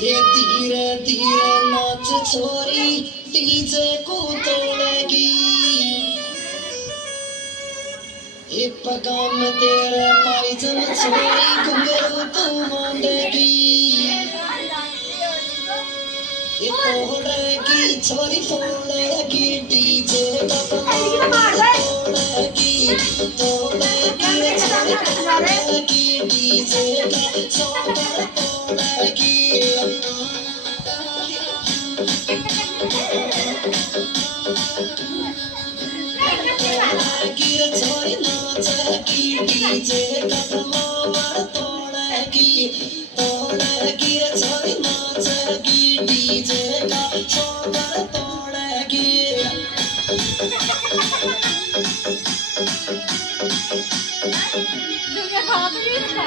ये धीरे धीरे नाच छोरी डीजे को तोड़ेगी ये पगाम तेरे पायजम छोरी घुंघरू तू मांगेगी ये तोड़ेगी छोरी तोड़ेगी डीजे तोड़ेगी तोड़ेगी तोड़ेगी डीजे तोड़ेगी गिर छोरी नाचेगी डीजे कदमों तोड़ेगी तोड़ेगी छोरी नाचेगी डीजे का छोकर तोड़ेगी Juga kalau tuh bisa.